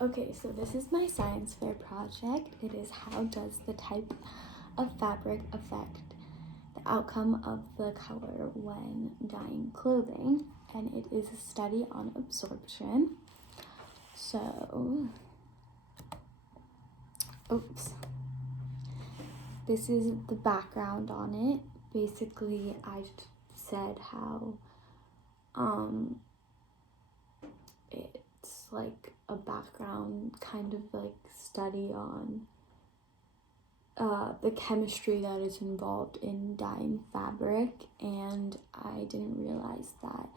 Okay, so this is my science fair project. It is how does the type of fabric affect the outcome of the color when dyeing clothing? And it is a study on absorption. So, oops. This is the background on it. Basically, I said how it's like a background kind of like study on the chemistry that is involved in dyeing fabric, and I didn't realize that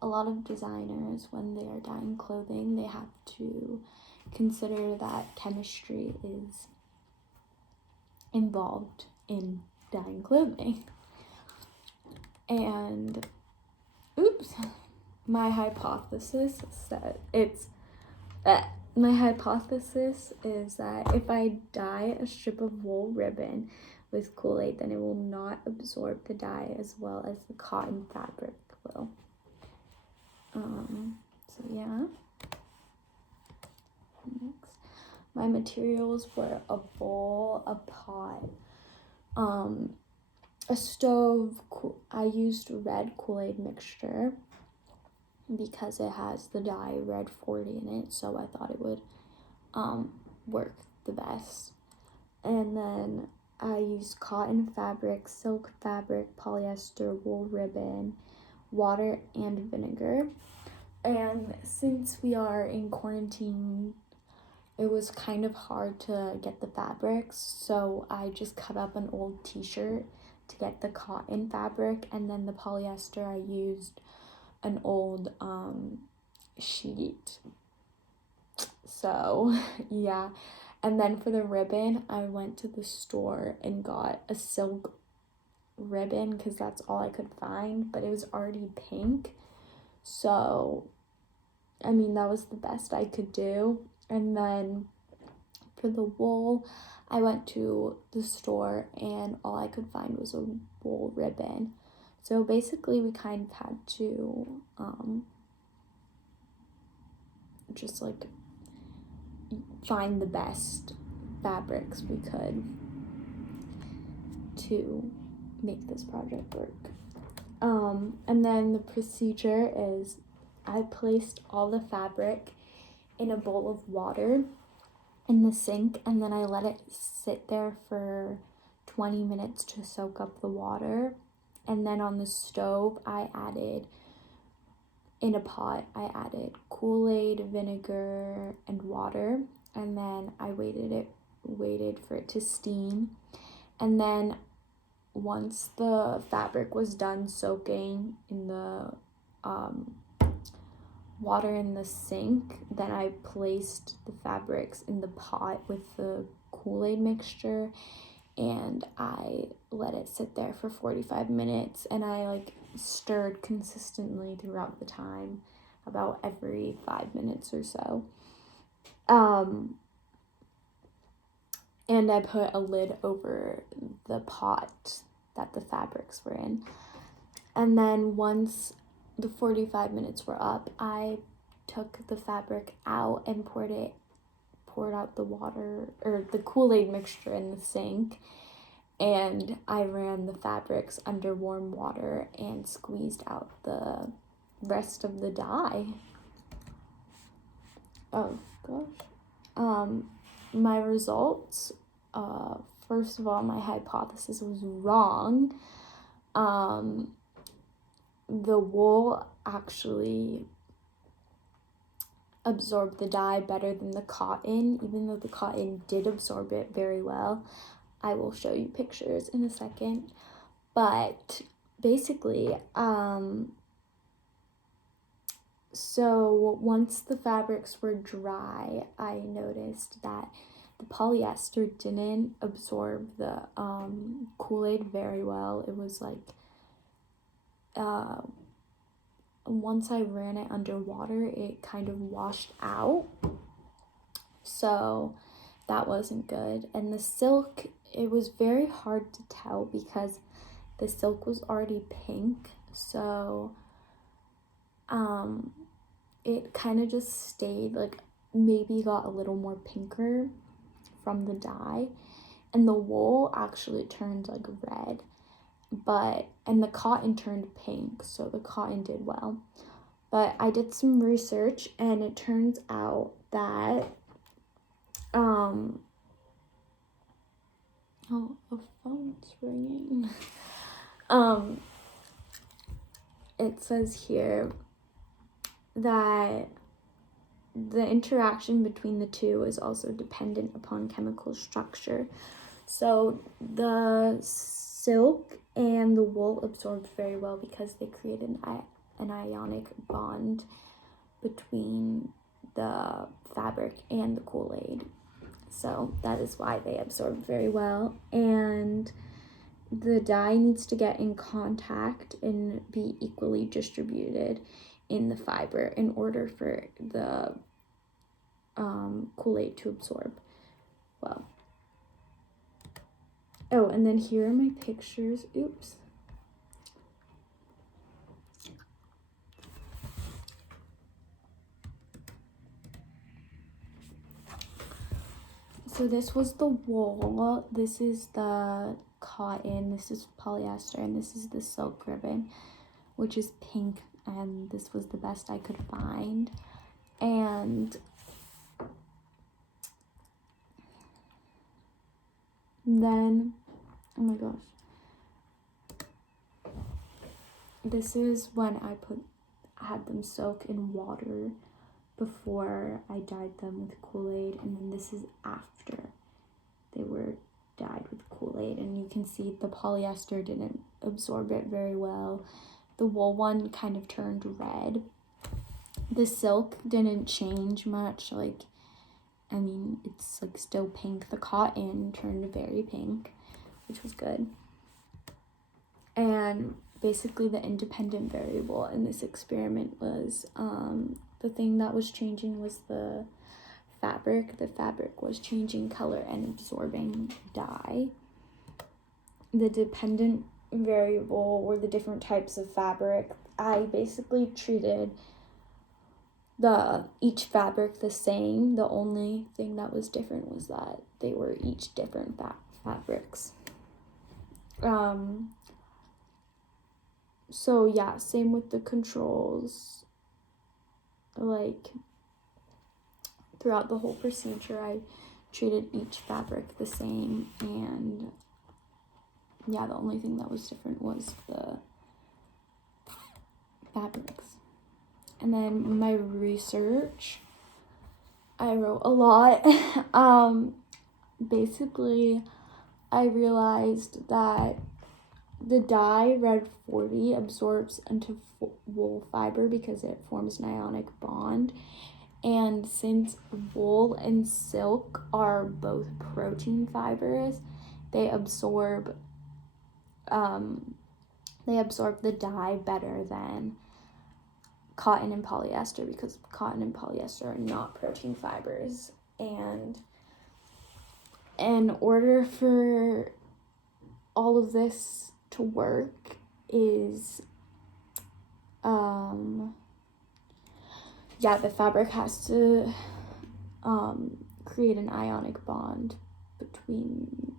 a lot of designers, when they are dyeing clothing, they have to consider that chemistry is involved in dyeing clothing. And oops, my hypothesis is that if I dye a strip of wool ribbon with Kool-Aid, then it will not absorb the dye as well as the cotton fabric will. So yeah. Next, my materials were a bowl, a pot, a stove. I used red Kool-Aid mixture because it has the dye red 40 in it, so I thought it would work the best. And then I used cotton fabric, silk fabric, polyester, wool ribbon, water, and vinegar. And since we are in quarantine, it was kind of hard to get the fabrics, so I just cut up an old t-shirt to get the cotton fabric, and then the polyester I used an old sheet. So yeah. And then for the ribbon, I went to the store and got a silk ribbon because that's all I could find, but it was already pink. So, I mean, that was the best I could do. And then for the wool, I went to the store and all I could find was a wool ribbon. So basically, we kind of had to just like find the best fabrics we could to make this project work. And then the procedure is I placed all the fabric in a bowl of water in the sink, and then I let it sit there for 20 minutes to soak up the water. And then on the stove, in a pot, I added Kool-Aid, vinegar, and water, and then I waited for it to steam. And then once the fabric was done soaking in the water in the sink, then I placed the fabrics in the pot with the Kool-Aid mixture, and I let it sit there for 45 minutes, and I stirred consistently throughout the time, about every 5 minutes or so. And I put a lid over the pot that the fabrics were in. And then once the 45 minutes were up, I took the fabric out and poured out the water or the Kool-Aid mixture in the sink, and I ran the fabrics under warm water and squeezed out the rest of the dye. Oh gosh. My results, first of all, my hypothesis was wrong. The wool actually absorbed the dye better than the cotton, even though the cotton did absorb it very well. I will show you pictures in a second. But basically, so once the fabrics were dry, I noticed that the polyester didn't absorb the Kool-Aid very well. It was once I ran it underwater, it kind of washed out. So that wasn't good. And the silk, it was very hard to tell because the silk was already pink. So it kind of just stayed maybe got a little more pinker from the dye, and the wool actually turned like red, and the cotton turned pink, so the cotton did well. But I did some research, and it turns out that oh, a phone's ringing. It says here that the interaction between the two is also dependent upon chemical structure. So the silk and the wool absorbed very well because they create an ionic bond between the fabric and the Kool-Aid. So that is why they absorb very well. And the dye needs to get in contact and be equally distributed in the fiber in order for the Kool-Aid to absorb well. Oh, and then here are my pictures. Oops. So this was the wool, this is the cotton, this is polyester, and this is the silk ribbon, which is pink, and this was the best I could find. And then, oh my gosh, this is when I had them soak in water before I dyed them with Kool-Aid, and then this is after they were dyed with Kool-Aid, and you can see the polyester didn't absorb it very well. The wool one kind of turned red. The silk didn't change much, like, I mean, it's like still pink. The cotton turned very pink, which was good. And basically the independent variable in this experiment was the thing that was changing was the fabric. The fabric was changing color and absorbing dye. The dependent variable were the different types of fabric. I basically treated each fabric the same. The only thing that was different was that they were each different fabrics. So yeah, same with the controls. Like, throughout the whole procedure, I treated each fabric the same, and yeah, the only thing that was different was the fabrics. And then my research, I wrote a lot. Basically, I realized that the dye Red 40 absorbs into wool fiber because it forms an ionic bond. And since wool and silk are both protein fibers, they absorb the dye better than cotton and polyester, because cotton and polyester are not protein fibers. And in order for all of this to work is the fabric has to create an ionic bond between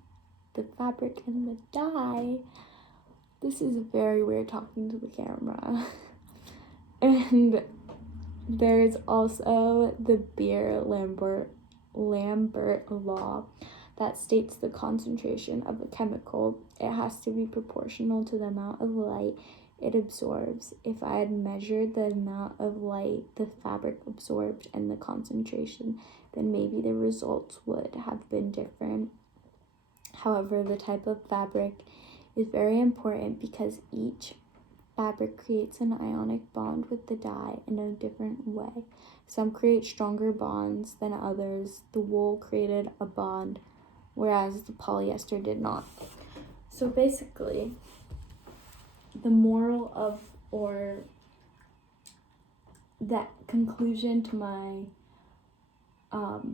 the fabric and the dye. This is very weird talking to the camera. And there's also the Beer-Lambert law that states the concentration of a chemical, it has to be proportional to the amount of light it absorbs. If I had measured the amount of light the fabric absorbed and the concentration, then maybe the results would have been different. However, the type of fabric is very important because each fabric creates an ionic bond with the dye in a different way. Some create stronger bonds than others. The wool created a bond, whereas the polyester did not. So basically, the moral of, or that conclusion to my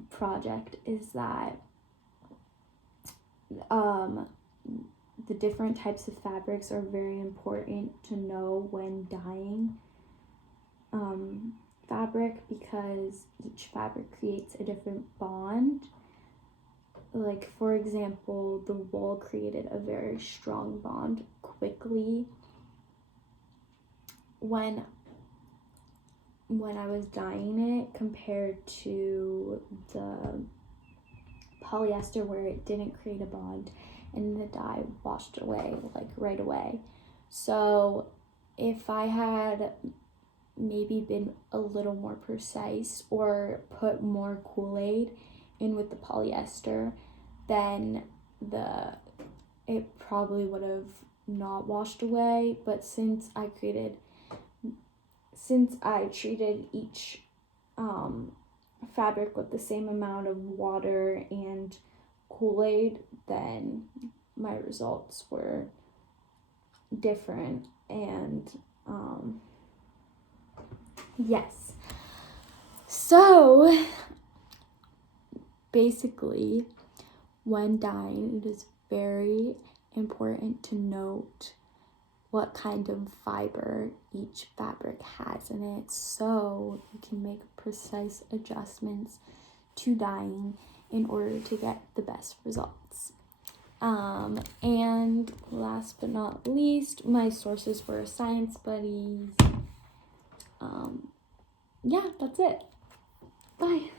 project is that the different types of fabrics are very important to know when dyeing. fabric because each fabric creates a different bond. Like, for example, the wool created a very strong bond quickly when I was dyeing it, compared to the polyester where it didn't create a bond and the dye washed away like right away. So if I had maybe been a little more precise or put more Kool-Aid in with the polyester, then it probably would have not washed away. But since I treated each fabric with the same amount of water and Kool-Aid, then my results were different. And yes, so basically, when dyeing, it is very important to note what kind of fiber each fabric has in it, so you can make precise adjustments to dyeing in order to get the best results. And last but not least, my sources were Science Buddies. Yeah, that's it. Bye.